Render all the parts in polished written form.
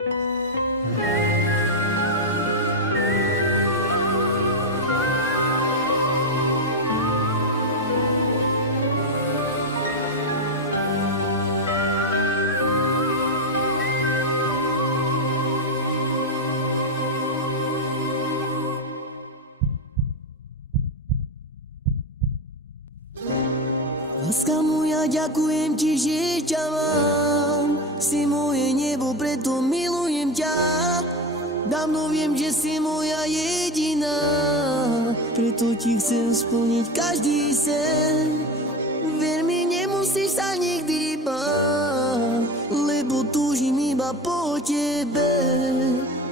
Láska moja, ďakujem ti, že ťa mám. Si moje nebo, preto milujem ťa. Dávno viem, že si moja jediná, preto ti chcem splniť každý sen. Ver mi, nemusíš sa nikdy báť, lebo túžim iba po tebe.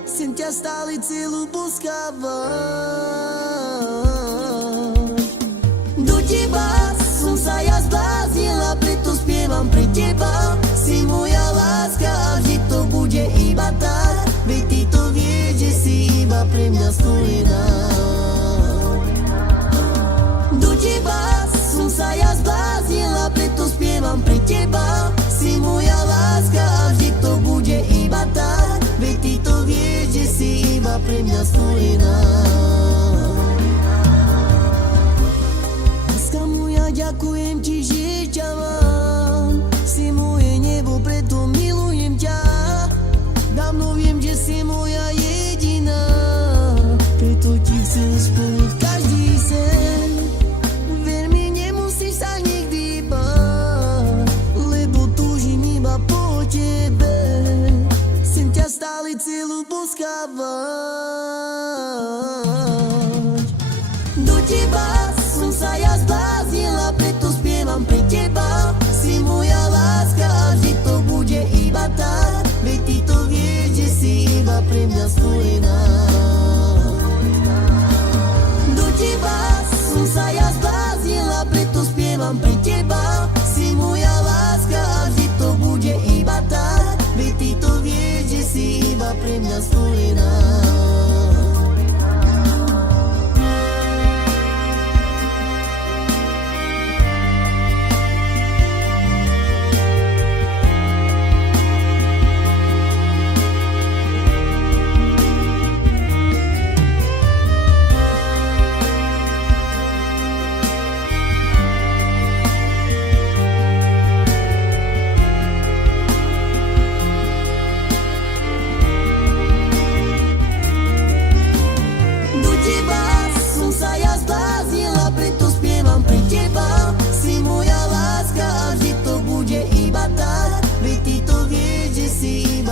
Chcem ťa stále celú poskávať. Do teba som sa ja zbláznila, preto spievam pre teba. Si moja láska a vždy to bude iba tak. Veď ty to vieš, že si iba pre mňa stvorená. Do teba som sa ja zbláznila, preto spievam pre teba. Si moja láska a vždy to bude iba tak. Veď ty to vieš, že si iba pre mňa stvorená. Ďakujem ti, že ťa mám. Si moje nebo, preto milujem ťa. Dávno viem, že si moja jediná, preto ti chcem splniť každý sen. Ver mi, nemusíš sa nikdy báť, lebo túžim iba po tebe. Chcem ťa stále celú poskávať. Do teba som sa ja zbláznila, preto spievam pre teba. Si moja láska a vždy to bude iba tak. Veď ty to vieš, že si iba pre mňa stvorená. Do teba som sa ja zbláznila, preto spievam pre teba. Si moja láska a vždy to bude iba tak. Veď ty to vieš, že si iba pre mňa stvorená.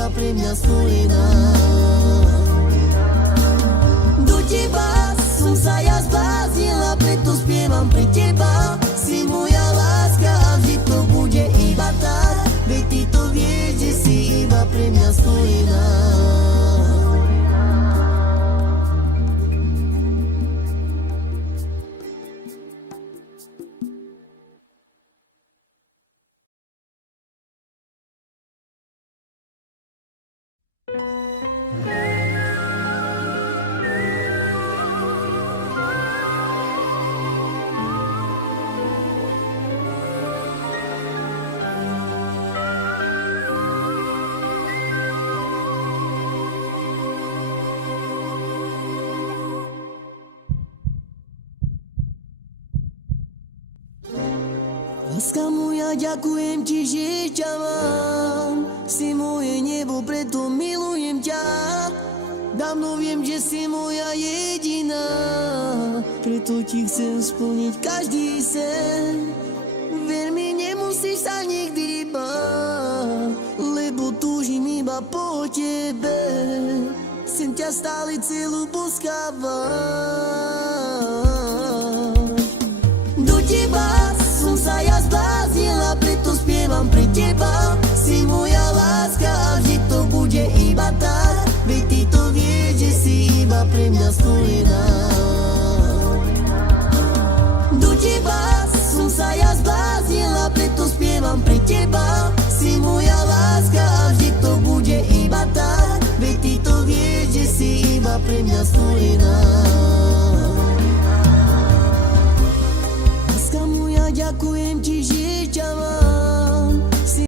Pre mňa stvorená. Do teba som sa ja zbláznila, preto spievam pre teba. Si moja láska a vždy to bude iba tak. Veď ty to vieš, že si iba pre mňa stvorená. Láska moja, ďakujem ti, že ťa mám. Si moje nebo, preto milujem ťa. Dávno viem, že si moja jediná, preto ti chcem splniť každý sen. Ver mi, nemusíš sa nikdy báť, lebo túžim iba po tebe. Chcem ťa stále celú poskávať. Do teba som sa ja zbláznila, preto spievam pre teba.